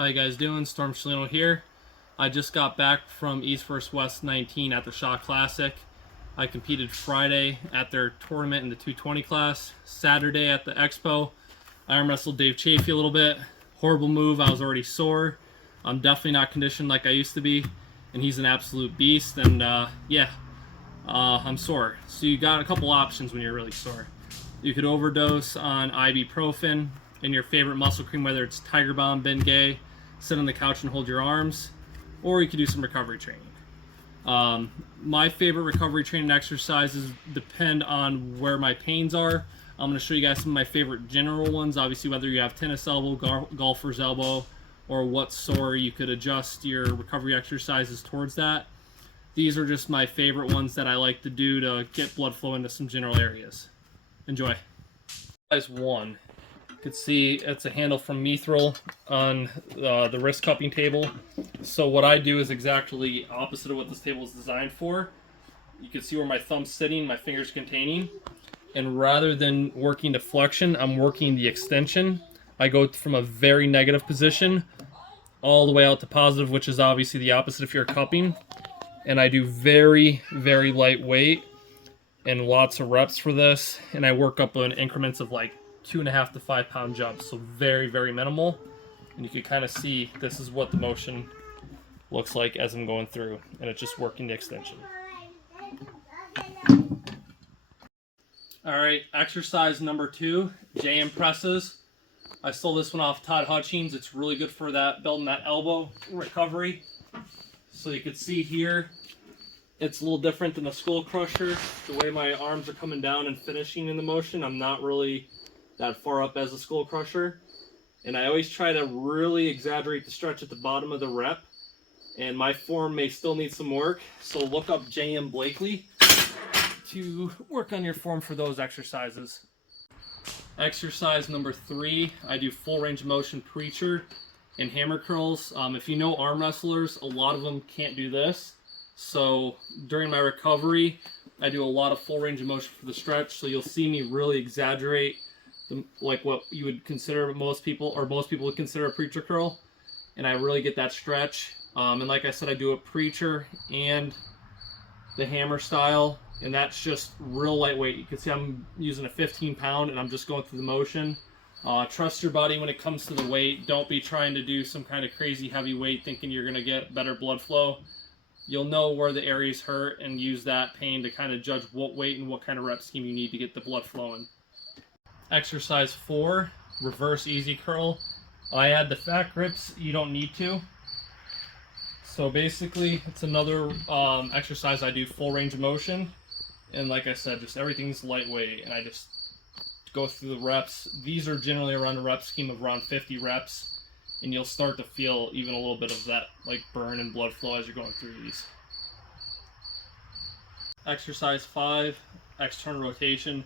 How you guys doing? Storm Chalino here. I just got back from East vs. West 19 at the Shaw Classic. I competed Friday at their tournament in the 220 class. Saturday at the Expo, I arm wrestled Dave Chafee a little bit. Horrible move. I was already sore. I'm definitely not conditioned like I used to be, and he's an absolute beast. And I'm sore. So you got a couple options when you're really sore. You could overdose on ibuprofen and your favorite muscle cream, whether it's Tiger Balm, Bengay, sit on the couch and hold your arms, or you could do some recovery training. My favorite recovery training exercises depend on where my pains are. I'm going to show you guys some of my favorite general ones. Obviously, whether you have tennis elbow, golfer's elbow, or what's sore, you could adjust your recovery exercises towards that. These are just my favorite ones that I like to do to get blood flow into some general areas. Enjoy. Exercise 1. You can see it's a handle from Mithril on the wrist cupping table. So what I do is exactly opposite of what this table is designed for. You can see where my thumb's sitting, my fingers containing. And rather than working the flexion, I'm working the extension. I go from a very negative position all the way out to positive, which is obviously the opposite if you're cupping. And I do very, very lightweight and lots of reps for this. And I work up in increments of like 2.5 to 5 pound jumps, so very, very minimal. And you can kind of see this is what the motion looks like as I'm going through, and it's just working the extension. All right, exercise number 2, JM presses. I stole this one off Todd Hutchings. It's really good for that, building that elbow recovery. So you can see here, it's a little different than the skull crusher. The way my arms are coming down and finishing in the motion, I'm not really that far up as the skull crusher. And I always try to really exaggerate the stretch at the bottom of the rep. And my form may still need some work. So look up J.M. Blakely to work on your form for those exercises. Exercise number 3, I do full range of motion preacher and hammer curls. If you know arm wrestlers, a lot of them can't do this. So during my recovery, I do a lot of full range of motion for the stretch. So you'll see me really exaggerate like what you would consider most people would consider a preacher curl. And I really get that stretch. And like I said, I do a preacher and the hammer style, and that's just real lightweight. You can see I'm using a 15 pound and I'm just going through the motion. Trust your body when it comes to the weight. Don't be trying to do some kind of crazy heavy weight thinking you're going to get better blood flow. You'll know where the areas hurt and use that pain to kind of judge what weight and what kind of rep scheme you need to get the blood flowing. Exercise 4, reverse easy curl. I add the fat grips, you don't need to. So basically, it's another exercise I do full range of motion. And like I said, just everything's lightweight, and I just go through the reps. These are generally around a rep scheme of around 50 reps, and you'll start to feel even a little bit of that like burn and blood flow as you're going through these. Exercise 5, external rotation.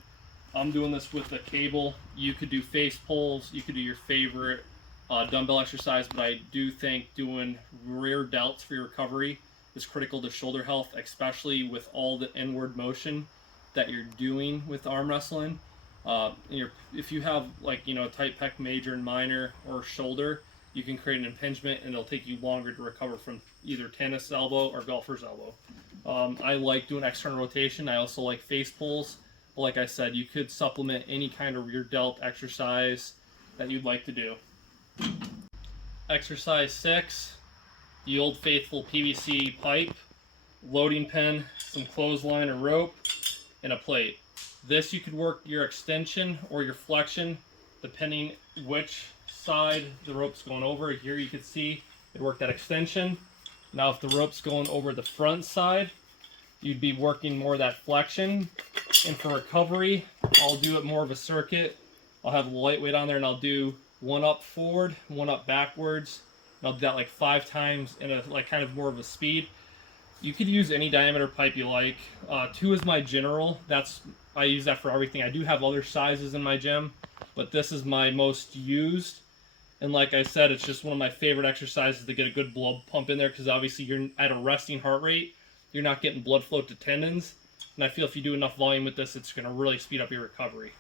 I'm doing this with a cable. You could do face pulls, you could do your favorite dumbbell exercise, but I do think doing rear delts for your recovery is critical to shoulder health, especially with all the inward motion that you're doing with arm wrestling. If you have tight pec major and minor or shoulder, you can create an impingement and it'll take you longer to recover from either tennis elbow or golfer's elbow. I like doing external rotation. I also like face pulls. But like I said, you could supplement any kind of rear delt exercise that you'd like to do. Exercise 6, the old faithful PVC pipe, loading pin, some clothesline or rope, and a plate. This you could work your extension or your flexion depending which side the rope's going over. Here you can see it worked that extension. Now if the rope's going over the front side, you'd be working more that flexion. And for recovery, I'll do it more of a circuit. I'll have lightweight on there and I'll do one up forward, one up backwards. And I'll do that like 5 times in a kind of more of a speed. You could use any diameter pipe you like. 2 is my general. I use that for everything. I do have other sizes in my gym, but this is my most used. And like I said, it's just one of my favorite exercises to get a good blood pump in there, because obviously you're at a resting heart rate. You're not getting blood flow to tendons. And I feel if you do enough volume with this, it's going to really speed up your recovery.